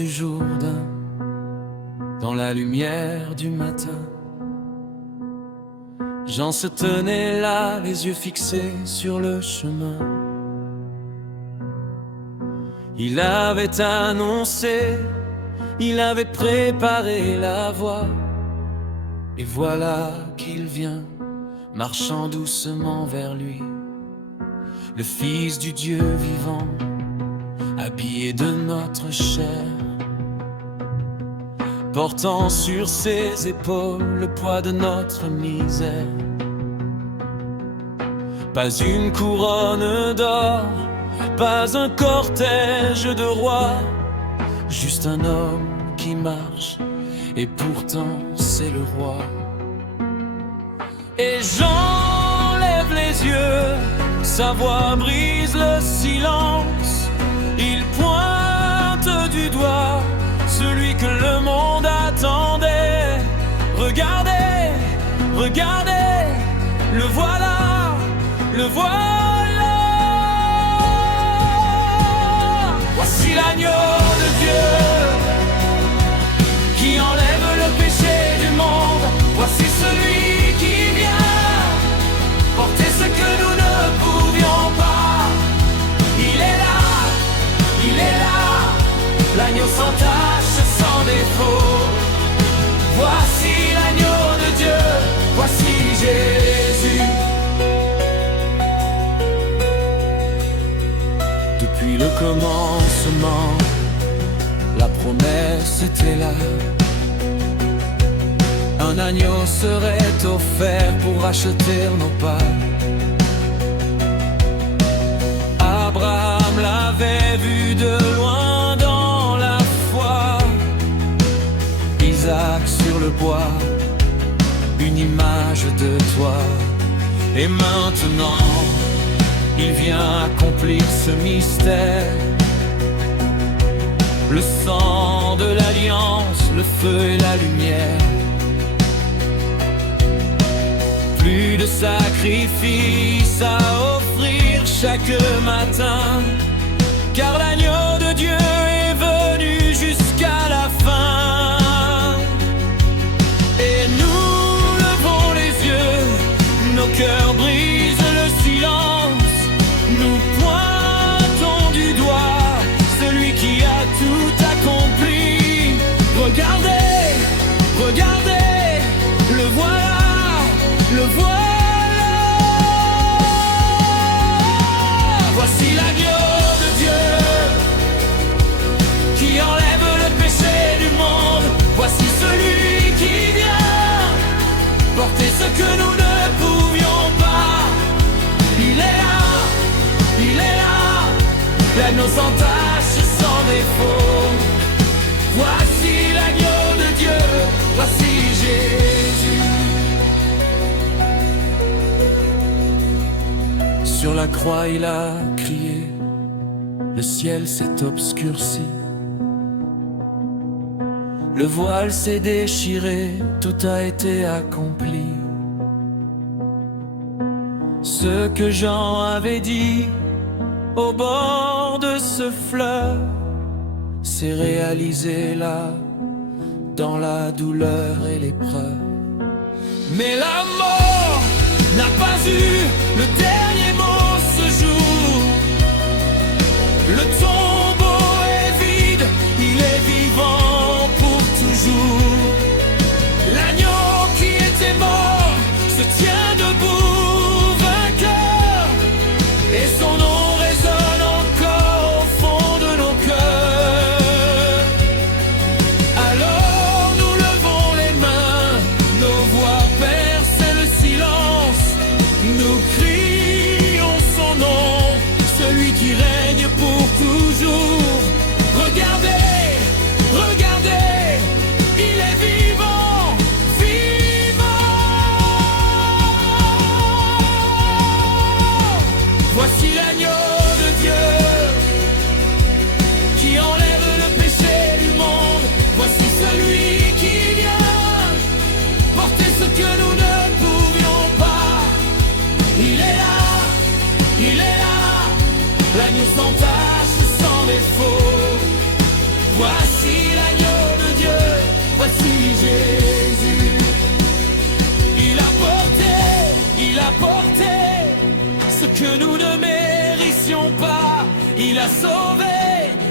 du Jourdain, dans la lumière du matin. Jean se tenait là, les yeux fixés sur le chemin. Il avait annoncé, il avait préparé la voie. Et voilà qu'il vient, marchant doucement vers lui, le Fils du Dieu vivant, habillé de notre chair, portant sur ses épaules le poids de notre misère. Pas une couronne d'or, pas un cortège de rois, juste un homme qui marche, et pourtant c'est le roi. Et j'enlève les yeux, sa voix brise le silence. Il pointe du doigt celui que le monde attendait. Regardez, regardez, le voilà, le voilà. Voici l'agneau de Dieu qui enlève le péché du monde. Voici celui qui vient porter ce que nous ne pouvions pas. Il est là, il est là, l'agneau sans tache, sans défaut. Voici l'agneau de Dieu, voici Jésus. Depuis le commencement, la promesse était là. Un agneau serait offert pour racheter nos pas. Abraham l'avait vu de loin dans la foi. Isaac sur le bois, une image de toi. Et maintenant, il vient accomplir ce mystère. Le sang de l'alliance, le feu et la lumière. Plus de sacrifices à offrir chaque matin, car l'agneau de Dieu est venu jusqu'à la fin. Et nous levons les yeux, nos cœurs brisent le silence. Nous pointons du doigt celui qui a tout accompli. Regardez, regardez, le voilà, le voilà. Voici l'agneau de Dieu qui enlève le péché du monde. Voici celui qui vient porter ce que nous ne pouvions pas. Il est là, il est là, l'agneau sans tache, sans défaut. Voici l'agneau de Dieu, voici Jésus. Sur la croix il a crié, le ciel s'est obscurci. Le voile s'est déchiré, tout a été accompli. Ce que Jean avait dit au bord de ce fleuve s'est réalisé là, dans la douleur et l'épreuve. Mais la mort n'a pas eu le dernier mot ce jour. Le tombeau est vide, il est vivant pour toujours. L'agneau qui était mort se tient debout, vainqueur, et son nom résonne encore au fond de nos cœurs. Alors nous levons les mains, nos voix percent le silence. Nous crions son nom, celui qui règne pour toujours.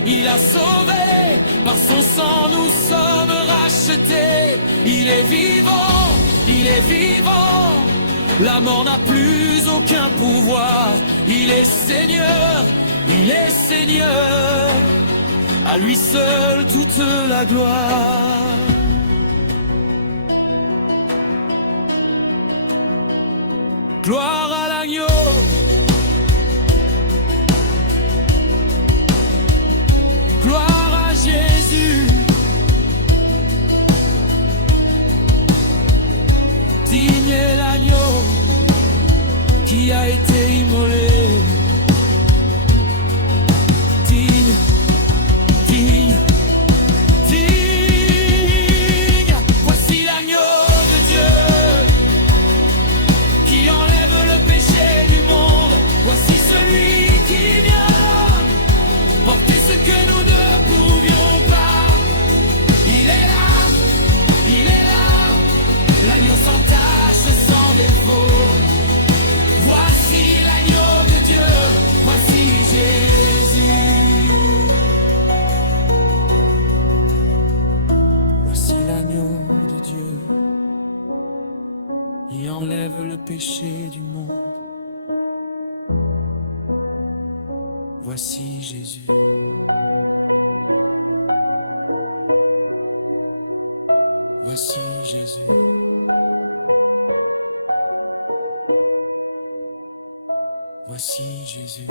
il a sauvé, par son sang nous sommes rachetés. Il est vivant, la mort n'a plus aucun pouvoir. Il est Seigneur, à lui seul toute la gloire. Gloire à l'agneau. Gloire à Jésus. Digne est l'agneau qui a été immolé. Digne, digne, digne. Voici l'agneau de Dieu qui enlève le péché du monde. Voici celui qui vient porter ce que nous ne pouvions pas. Il est là, l'agneau sans tache, sans défaut. Voici l'agneau de Dieu, voici Jésus. Voici l'agneau de Dieu qui enlève le péché du monde. Voici Jésus. Voici Jésus. Voici Jésus.